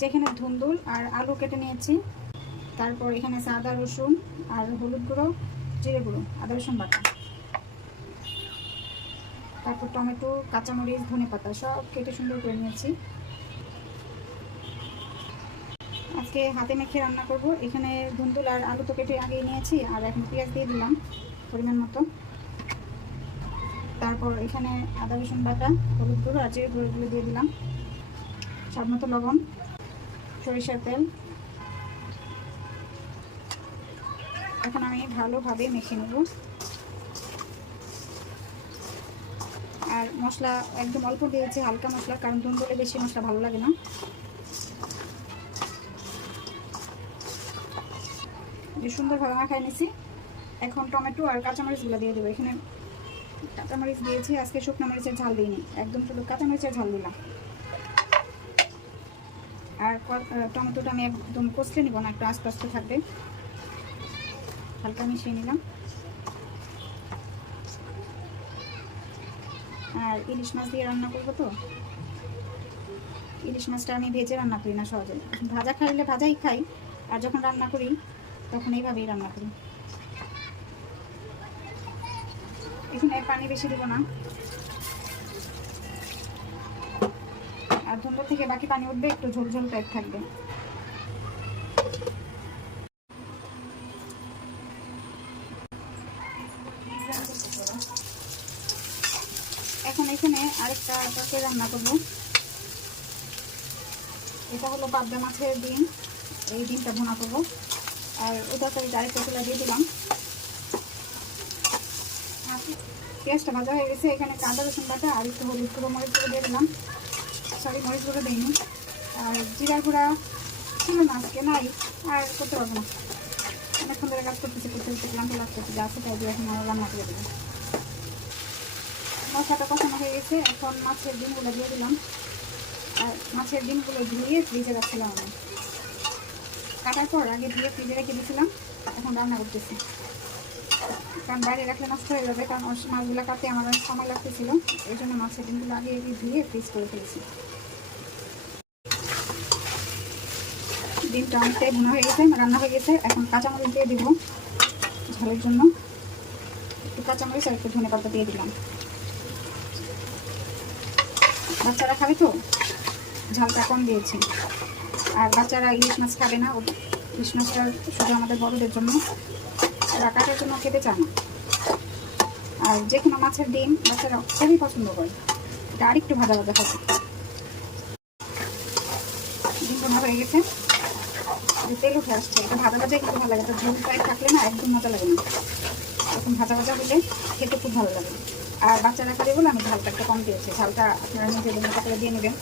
যেখানে ধুন্দুল আর আলু কেটে নিয়েছি, তারপর এখানে আছে আদা রসুন আর হলুদ গুঁড়ো, জিরে গুঁড়ো, আদা রসুন বাটা, তারপর টমেটো, কাঁচামরিচ, ধনেপাতা সব কেটে সুন্দর করে নিয়েছি। আজকে হাতে মেখে রান্না করব। এখানে ধুন্দুল আর আলু তো কেটে আগেই নিয়েছি, আর এখন পেঁয়াজ দিয়ে দিলাম পরিমাণ মতো। তারপর এখানে আদা রসুন বাটা, হলুদ গুঁড়ো আর জিরে গুঁড়োগুলো দিয়ে দিলাম, স্বাদ মতো লবণ, সরিষার তেল। এখন আমি ভালোভাবে মেখে নেব। আর মশলা একদম অল্প দিয়েছি, হালকা মশলা, কারণ ধুন্দুলে বেশি মশলা ভালো লাগে না। সুন্দরভাবে মাখাই নিয়েছি। এখন টমেটো আর কাঁচামরিচগুলো দিয়ে দেবো। এখানে কাঁচামরিচ দিয়েছি, আজকে শুকনো মরিচের ঝাল দিইনি, একদম শুধু কাঁচামরিচের ঝাল দিলাম। আর টমেটোটা আমি একদম কষলে নিব না, একটু আস্তে আস্তে থাকবে। হালকা মিশিয়ে নিলাম। আর ইলিশ মাছ দিয়ে রান্না করবো, তো ইলিশ মাছটা আমি ভেজে রান্না করি না সহজে। ভাজা খাইলে ভাজাই খাই, আর যখন রান্না করি তখন এইভাবেই রান্না করি। এখানে পানি বেশি দেবো না, আর ধুন্দুল থেকে বাকি পানি উঠবে, একটু ঝোল ঝোল টাইপ থাকবে। এখন এখানে আরেকটা তরকারি রান্না করবো। এটা হলো পাবদা মাছের ডিম, এই ডিমটা ভুনা করবো। আর ওই তরকারিটা আরেকটা চুলা দিয়ে দিলাম। পেঁয়াজটা ভাজা হয়ে গেছে, এখানে আদা রসুন বাটা আর একটু হলুদ গুঁড়ো, মরিচ গুঁড়ো দিয়ে দিলাম। সরি, মরিচ গুঁড়ো দিইনি। আর জিরা গুঁড়া ছিল না আজকে, নাই, আর করতে পারবো না, অনেকক্ষণ ধরে কাজ করতেছি, ক্লান্ত লাগতেছে, যা আছে তাই দিয়ে এখন রান্না করে দেবো। মশলাটা কষানো হয়ে গেছে, এখন মাছের ডিমগুলো দিয়ে দিলাম। আর মাছের ডিমগুলো ধুয়ে ফ্রিজে রাখছিলাম আমি, কাটার পর আগে ধুয়ে ফ্রিজে রেখে দিয়েছিলাম। এখন রান্না করতেছি, কারণ বাইরে রাখলে নষ্ট হয়ে যাবে, কারণ মাছগুলো কাটতে আমার অনেক সময় লাগতেছিল, এই জন্য মাছের ডিমগুলো আগে ধুয়ে ফ্রিজ করে ফেলেছি। ডিমটা অনেকটাই ভুনা হয়ে গেছে, রান্না হয়ে গেছে। এখন কাঁচামরিচ দিয়ে দিব ঝালের জন্য, একটু কাঁচামরিচ আর একটু ধনেপাতা দিয়ে দিলাম। বাচ্চারা খাবে তো, ঝালটা কম দিয়েছি। আর বাচ্চারা ইলিশ মাছ খাবে না, ইলিশ মাছটা শুধু আমাদের বড়দের জন্য, ওরা কাটার জন্য খেতে চায় না। আর যে কোনো মাছের ডিম বাচ্চারা খুবই পছন্দ করে। এটা আরেকটু ভাজা ভাজা হবে। ডিম ভোনা হয়ে গেছে, তেল উঠে আসছে। এটা ভাজা ভাজাই কিন্তু ভালো লাগে, এটা ঝোল ফ্রাই থাকলে না একদম মজা লাগে না। এখন ভাজা ভাজা হলে খেতে খুব ভালো লাগে। আর বাচ্চারা খাবে বলে আমি ঝালটা একটু কম দিয়েছি, ঝালটা আপনারা নিজেদের মতো করে দিয়ে নেবেন।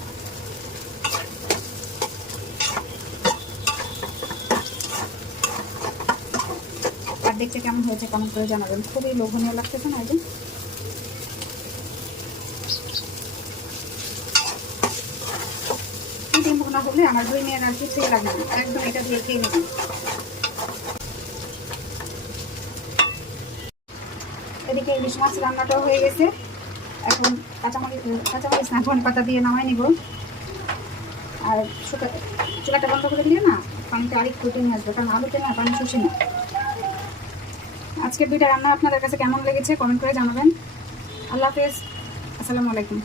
আর দেখতে কেমন হয়েছে কেমন করে জানাবেন, খুবই লোভনীয় লাগতেছে না? একদম ডিম ভোনা হলে আমার 2 মেয়ের আর কিছুই লাগবে না, একদম এটা দিয়ে খেয়ে নেবেন। এদিকে ইলিশ মাছ রান্নাটাও হয়ে গেছে। এখন কাঁচামরিচ না ধনেপাতা দিয়ে নামাই নিব। আর চুলাটা বন্ধ করে দিলে না পানিটা আরেকটু টেনে আসবে, কারণ আলুতে না পানি শুষে না। আজকের দুইটা রান্না আপনাদের কাছে কেমন লেগেছে কমেন্ট করে জানাবেন। আল্লাহ হাফেজ, আসসালামু আলাইকুম।